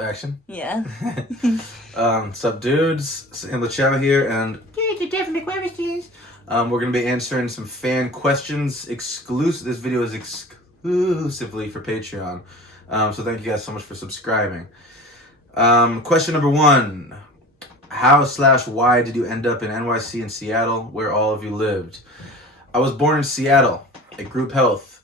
Action. Yeah. Sup dudes, in the channel here, and we're gonna be answering some fan questions. This video is exclusively for Patreon. So thank you guys so much for subscribing. Question number 1. How/why did you end up in NYC and Seattle, where all of you lived? I was born in Seattle at Group Health.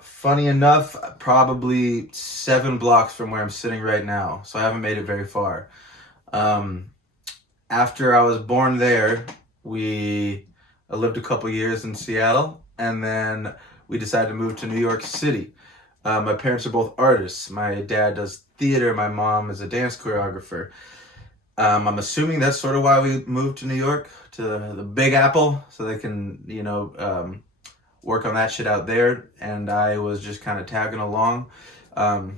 Funny enough, probably 7 blocks from where I'm sitting right now, so I haven't made it very far. After I was born there, I lived a couple years in Seattle, and then we decided to move to New York City. My parents are both artists. My dad does theater, my mom is a dance choreographer. I'm assuming that's sort of why we moved to New York, to the Big Apple, so they can, work on that shit out there. And I was just kind of tagging along. I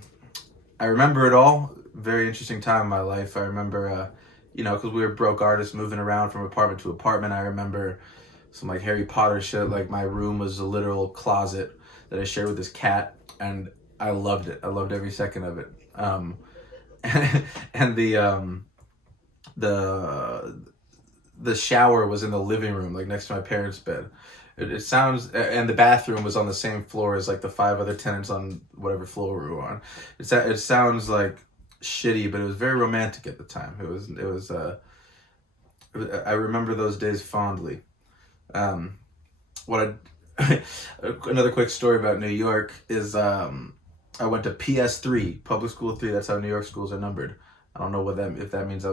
remember it all. Very interesting time in my life. I remember, because we were broke artists moving around from apartment to apartment. I remember some like Harry Potter shit. Like my room was a literal closet that I shared with this cat, and I loved it. I loved every second of it. And the shower was in the living room, like next to my parents' bed. It sounds, and the bathroom was on the same floor as like the 5 other tenants on whatever floor we were on. It sounds like shitty, but it was very romantic at the time. I remember those days fondly. Another quick story about New York is I went to PS3, public school 3. That's how New York schools are numbered. I don't know if that means I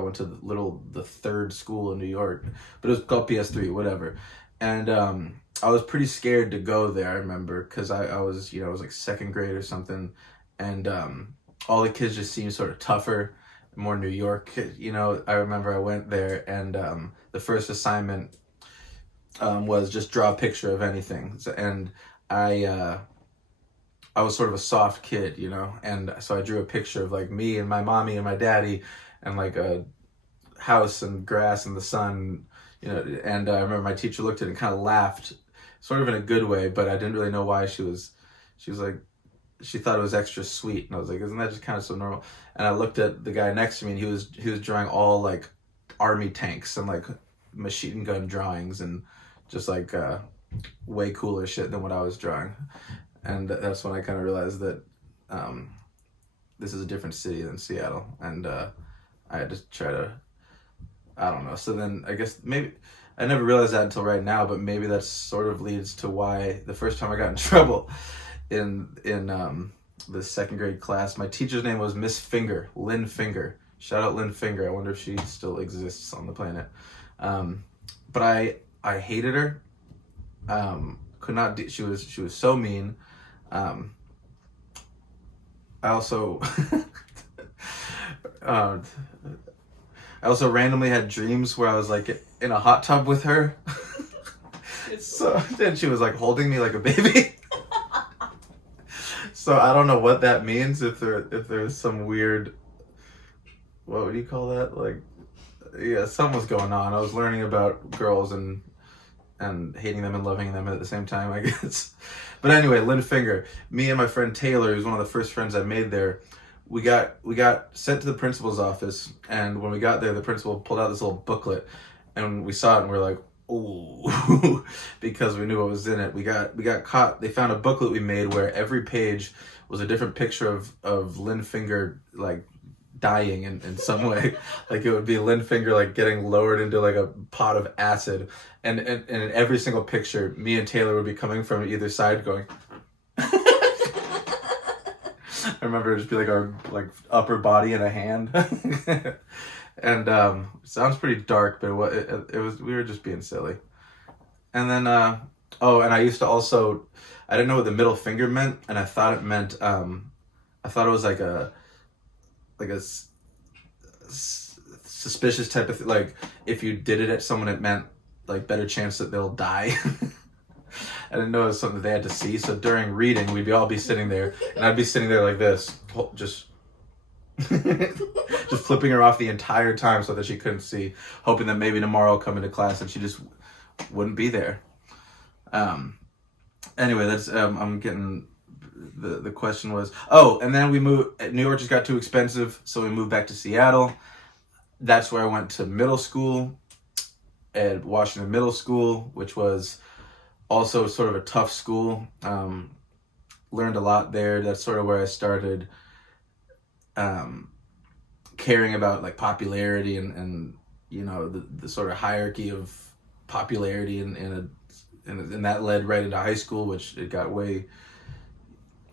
went to the third school in New York, but it was called PS3, whatever. And I was pretty scared to go there, I remember, because I was like 2nd grade or something, and all the kids just seemed sort of tougher, more New York. I remember I went there, and the first assignment was just draw a picture of anything. And I was sort of a soft kid, and so I drew a picture of like me and my mommy and my daddy, and like a house and grass and the sun, and I remember my teacher looked at it and kind of laughed, sort of in a good way, but I didn't really know why. She was like, she thought it was extra sweet, and I was like, isn't that just kind of so normal? And I looked at the guy next to me, and he was drawing all like army tanks and like machine gun drawings and just like way cooler shit than what I was drawing. And that's when I kind of realized that this is a different city than Seattle, and I had to try to, I don't know. So then I guess maybe I never realized that until right now, but maybe that sort of leads to why the first time I got in trouble in the 2nd grade class, my teacher's name was Miss Finger, Lynn Finger. Shout out Lynn Finger. I wonder if she still exists on the planet. But I hated her. Could not. She was so mean. I also I also randomly had dreams where I was like in a hot tub with her. So then she was like holding me like a baby. So I don't know what that means, if there's some weird, what would you call that? Like, yeah, something was going on. I was learning about girls and hating them and loving them at the same time, I guess. But anyway, Lynn Finger, me and my friend Taylor, who's one of the first friends I made there, we got sent to the principal's office, and when we got there, the principal pulled out this little booklet, and we saw it, and we were like, ooh, because we knew what was in it. We got caught. They found a booklet we made where every page was a different picture of Lynn Finger, like, dying in some way. Like, it would be Lynn Finger, like, getting lowered into, like, a pot of acid, and in every single picture, me and Taylor would be coming from either side going... I remember it'd just be like our like upper body and a hand. And it sounds pretty dark, but it was, we were just being silly. And then and I used to also, I didn't know what the middle finger meant, and I thought it meant I thought it was like a suspicious type of like, if you did it at someone, it meant like better chance that they'll die. I didn't know it was something they had to see. So during reading, we'd all be sitting there, and I'd be sitting there like this, just just flipping her off the entire time so that she couldn't see, hoping that maybe tomorrow I'll come into class and she just wouldn't be there. Anyway, that's I'm getting the question was, oh, and then we moved. New York just got too expensive, so we moved back to Seattle. That's where I went to middle school at Washington Middle School, which was also sort of a tough school. Learned a lot there. That's sort of where I started caring about like popularity and you know the sort of hierarchy of popularity and that led right into high school, which it got way.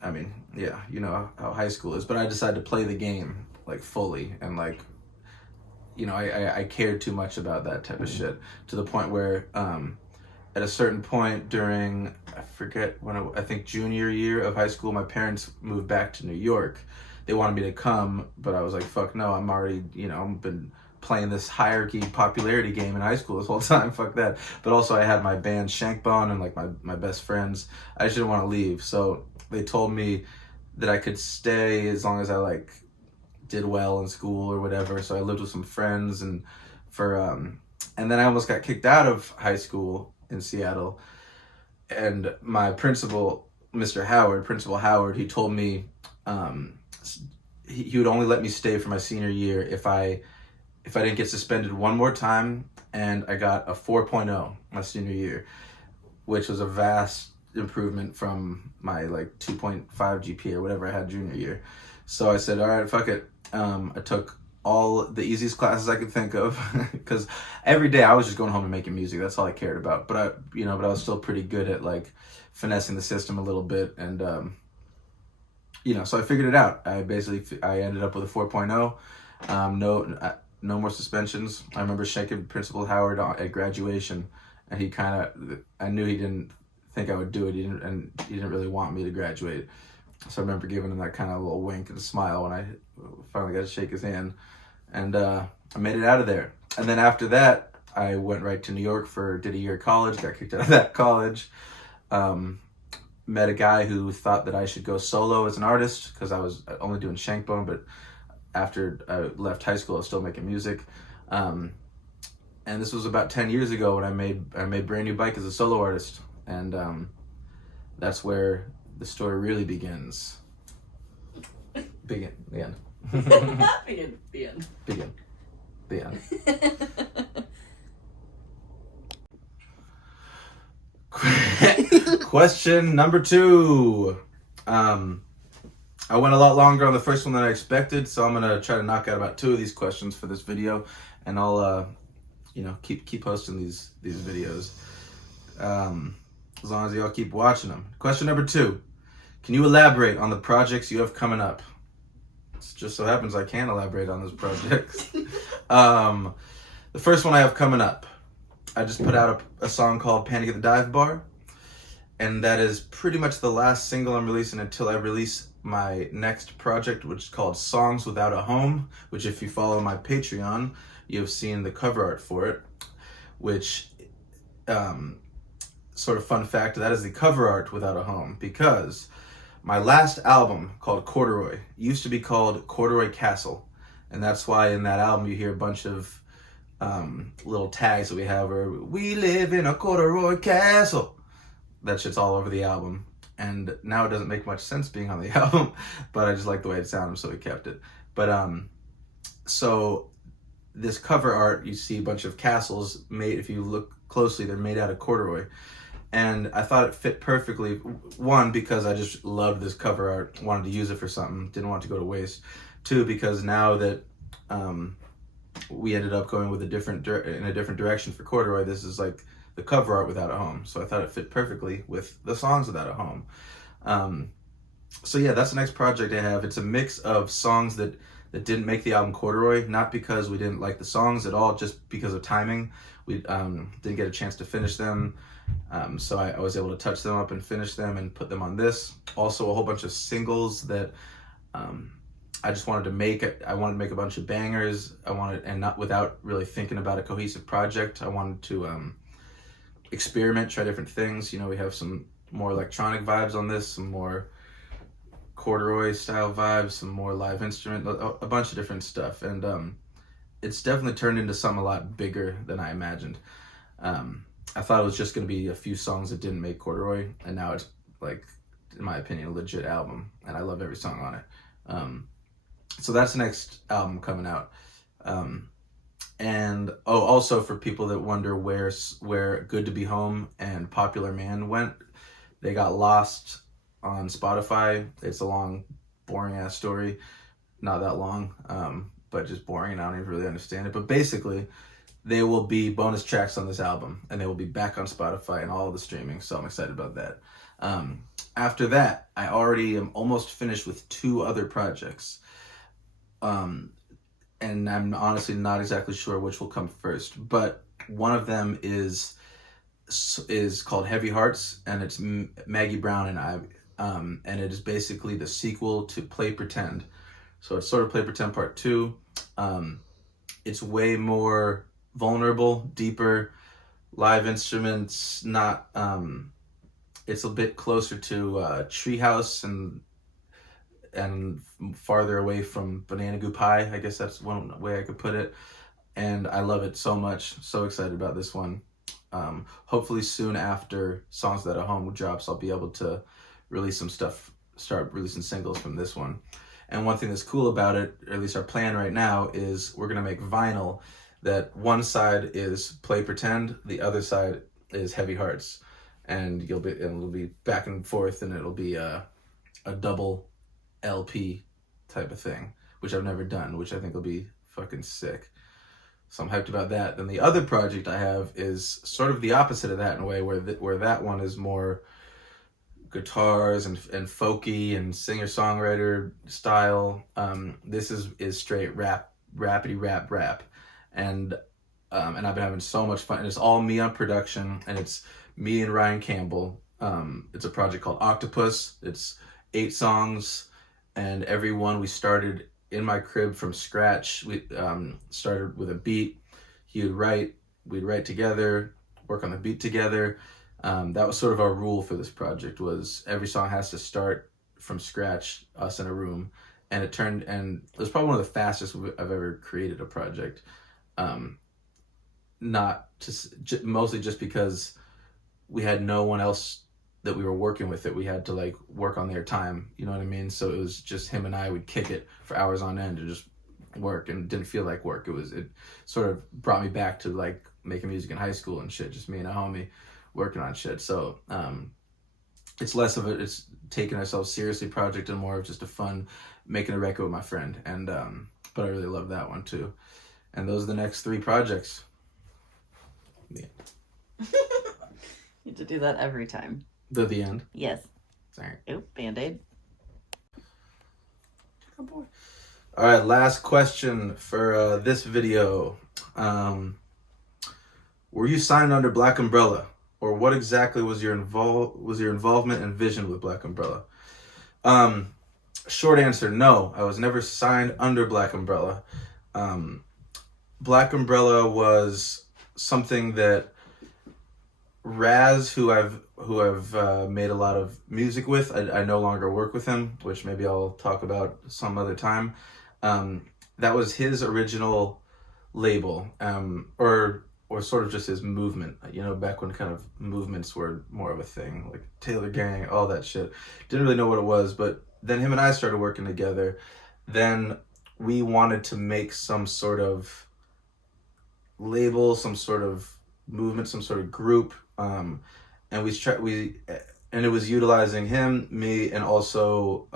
I mean, yeah, you know how high school is, but I decided to play the game like fully and like, you know, I cared too much about that type of shit to the point where at a certain point during, I forget when, I think junior year of high school, my parents moved back to New York. They wanted me to come, but I was like, fuck no, I'm already, you know, I've been playing this hierarchy popularity game in high school this whole time, fuck that. But also I had my band Shankbone and like my best friends. I just didn't want to leave. So they told me that I could stay as long as I like did well in school or whatever. So I lived with some friends and then I almost got kicked out of high school in Seattle. And my principal, Principal Howard, he told me he would only let me stay for my senior year if I didn't get suspended one more time and I got a 4.0 my senior year, which was a vast improvement from my like 2.5 GPA or whatever I had junior year. So I said, all right, fuck it. I took all the easiest classes I could think of because every day I was just going home and making music. That's all I cared about. But I was still pretty good at like finessing the system a little bit. And, so I figured it out. I ended up with a 4.0. No more suspensions. I remember shaking Principal Howard at graduation, and I knew he didn't think I would do it. He didn't really want me to graduate. So I remember giving him that kind of little wink and a smile when I finally got to shake his hand. And I made it out of there. And then after that, I went right to New York did a year of college, got kicked out of that college. Met a guy who thought that I should go solo as an artist because I was only doing Shankbone, but after I left high school, I was still making music. And this was about 10 years ago when I made Brand New Bike as a solo artist. And that's where the story really begins. The end. The end. The end. Question number 2. I went a lot longer on the first one than I expected, so I'm gonna try to knock out about 2 of these questions for this video, and I'll keep posting these videos as long as y'all keep watching them. Question number 2. Can you elaborate on the projects you have coming up? It just so happens I can elaborate on those projects. The first one I have coming up, I just put out a song called Panic at the Dive Bar, and that is pretty much the last single I'm releasing until I release my next project, which is called Songs Without a Home, which if you follow my Patreon, you've seen the cover art for it, which sort of fun fact, that is the cover art without a home, because my last album called Corduroy used to be called Corduroy Castle, and that's why in that album you hear a bunch of little tags that we have where we live in a corduroy castle. That shit's all over the album, and now it doesn't make much sense being on the album, but I just like the way it sounded, so we kept it. But so this cover art, you see a bunch of castles made, if you look closely, they're made out of corduroy. And I thought it fit perfectly. 1, because I just loved this cover art, wanted to use it for something, didn't want it to go to waste. 2, because now that we ended up going with in a different direction for corduroy, this is like the cover art without a home. So I thought it fit perfectly with the songs without a home. So yeah, that's the next project I have. It's a mix of songs that didn't make the album Corduroy, not because we didn't like the songs at all, just because of timing. We didn't get a chance to finish them. So I was able to touch them up and finish them and put them on this. Also a whole bunch of singles that I just wanted to make. I wanted to make a bunch of bangers. And not without really thinking about a cohesive project. I wanted to experiment, try different things. We have some more electronic vibes on this, some more corduroy style vibes, some more live instrument, a bunch of different stuff. And it's definitely turned into something a lot bigger than I imagined. I thought it was just going to be a few songs that didn't make corduroy, and now it's like in my opinion, a legit album, and I love every song on it. So that's the next album coming out. And also for people that wonder where Good to Be Home and Popular Man went, they got lost on Spotify. It's a long, boring ass story. Not that long, but just boring, and I don't even really understand it. But basically, they will be bonus tracks on this album, and they will be back on Spotify and all of the streaming. So I'm excited about that. After that, I already am almost finished with 2 other projects. And I'm honestly not exactly sure which will come first, but one of them is called Heavy Hearts, and it's Maggie Brown and I, and it is basically the sequel to Play Pretend. So it's sort of Play Pretend Part 2. It's way more vulnerable, deeper, live instruments, not, it's a bit closer to Treehouse and farther away from Banana Goo Pie. I guess that's one way I could put it. And I love it so much. So excited about this one. Hopefully soon after Songs That At Home drops, I'll be able to release some stuff, start releasing singles from this one. And one thing that's cool about it, or at least our plan right now, is we're gonna make vinyl that one side is Play Pretend, the other side is Heavy Hearts. And it'll be back and forth, and it'll be a double LP type of thing, which I've never done, which I think will be fucking sick. So I'm hyped about that. Then the other project I have is sort of the opposite of that in a way, where that one is more guitars and folky and singer-songwriter style. This is straight rapidy rap. And I've been having so much fun. And it's all me on production, and it's me and Ryan Campbell. It's a project called Octopus. It's 8 songs, and every one we started in my crib from scratch. We started with a beat. He would write, we'd write together, work on the beat together. That was sort of our rule for this project, was every song has to start from scratch, us in a room. And it was probably one of the fastest I've ever created a project. Mostly just because we had no one else that we were working with, that we had to like work on their time, you know what I mean? So it was just him and I would kick it for hours on end and just work, and it didn't feel like work. It sort of brought me back to like making music in high school and shit, just me and a homie working on shit. So it's less of it's taking ourselves seriously project and more of just a fun making a record with my friend. And but I really love that one too. And those are the next 3 projects. Yeah. You have to do that every time. The end. Yes. Sorry. Oop, Band-Aid. Oh boy. All right, last question for this video. Were you signed under Black Umbrella, or what exactly was your involvement and vision with Black Umbrella? Short answer, no. I was never signed under Black Umbrella. Black Umbrella was something that Raz, who I've made a lot of music with, I no longer work with him, which maybe I'll talk about some other time. That was his original label, or sort of just his movement, you know, back when kind of movements were more of a thing, like Taylor Gang, all that shit. Didn't really know what it was, but then him and I started working together. Then we wanted to make some sort of label, some sort of movement, some sort of group, and it was utilizing him, me, and also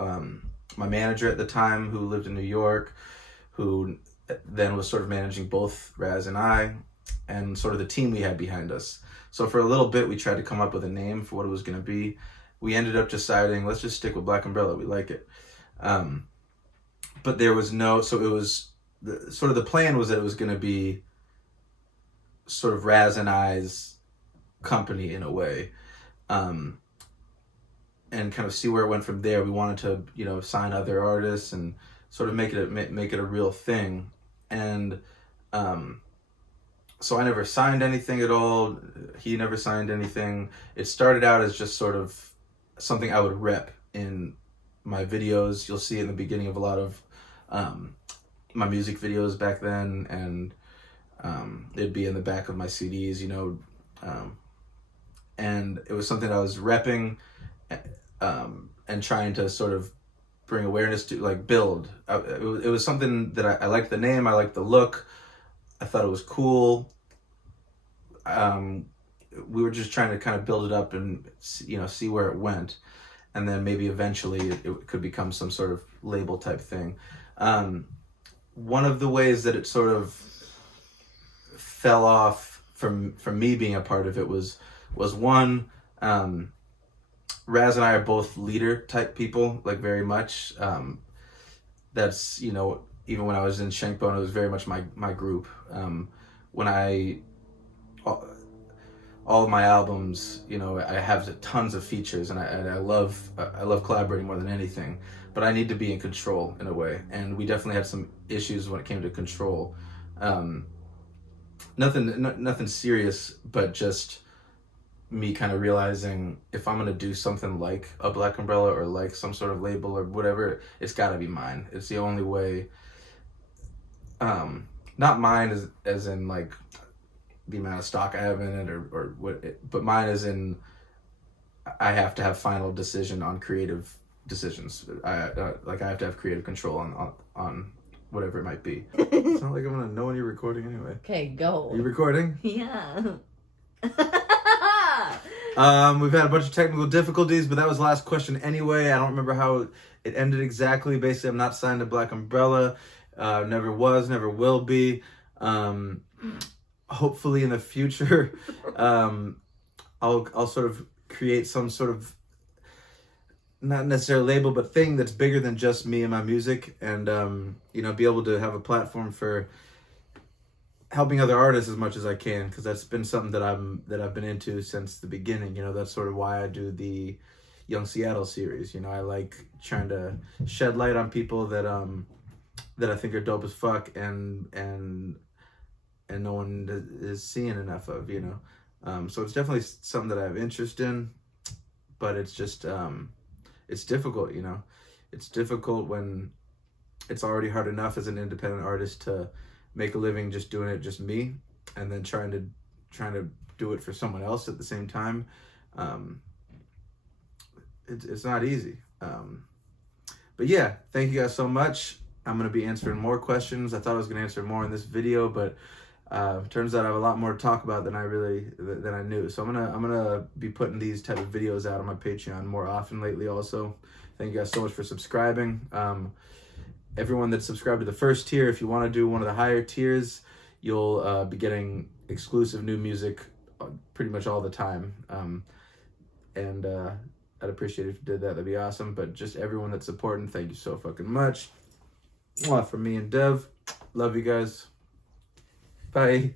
my manager at the time, who lived in New York, who then was sort of managing both Raz and I, and sort of the team we had behind us. So for a little bit, we tried to come up with a name for what it was going to be. We ended up deciding, let's just stick with Black Umbrella. We like it. But there was so it was, the plan was that it was going to be sort of Raz and I's company in a way, and kind of see where it went from there. We wanted to, you know, sign other artists and sort of make it a real thing. And so I never signed anything at all. He never signed anything. It started out as just sort of something I would rep in my videos. You'll see it in the beginning of a lot of my music videos back then, and it'd be in the back of my CDs, you know, and it was something I was repping and trying to sort of bring awareness to, like, build. It was something that I liked the name, I liked the look, I thought it was cool. We were just trying to kind of build it up and, you know, see where it went, and then maybe eventually it could become some sort of label type thing. One of the ways that it sort of fell off from me being a part of it was one, Raz and I are both leader type people, like, very much. That's, you know, even when I was in Shankbone, it was very much my group. When all of my albums, you know, I have tons of features, and I love collaborating more than anything, but I need to be in control in a way, and we definitely had some issues when it came to control. Nothing serious, but just me kind of realizing if I'm gonna do something like a Black Umbrella or like some sort of label or whatever, it's gotta be mine. It's the only way. Not mine as in like the amount of stock I have in it or what, but mine as in I have to have final decision on creative decisions. I have to have creative control on whatever it might be. It's not like I'm gonna know when you're recording anyway. Okay, go. Are you recording? Yeah. We've had a bunch of technical difficulties, but that was the last question anyway. I don't remember how it ended exactly. Basically, I'm not signed to Black Umbrella. Never was, never will be. Hopefully in the future, I'll sort of create some sort of, not necessarily label, but thing that's bigger than just me and my music, and you know, be able to have a platform for helping other artists as much as I can, because that's been something that I've been into since the beginning. You know, that's sort of why I do the Young Seattle series. You know, I like trying to shed light on people that I think are dope as fuck, and no one is seeing enough of. You know, so it's definitely something that I have interest in, but it's just it's difficult. You know, it's difficult when it's already hard enough as an independent artist to make a living just doing it just me, and then trying to do it for someone else at the same time. It's not easy. But yeah, thank you guys so much. I'm gonna be answering more questions. I thought I was gonna answer more in this video, but turns out I have a lot more to talk about than I knew. So I'm gonna be putting these type of videos out on my Patreon more often lately also. Thank you guys so much for subscribing. Everyone that's subscribed to the first tier, if you want to do one of the higher tiers, you'll be getting exclusive new music pretty much all the time. And I'd appreciate it if you did that. That'd be awesome. But just everyone that's supporting, thank you so fucking much. From me and Dev, love you guys. Bye.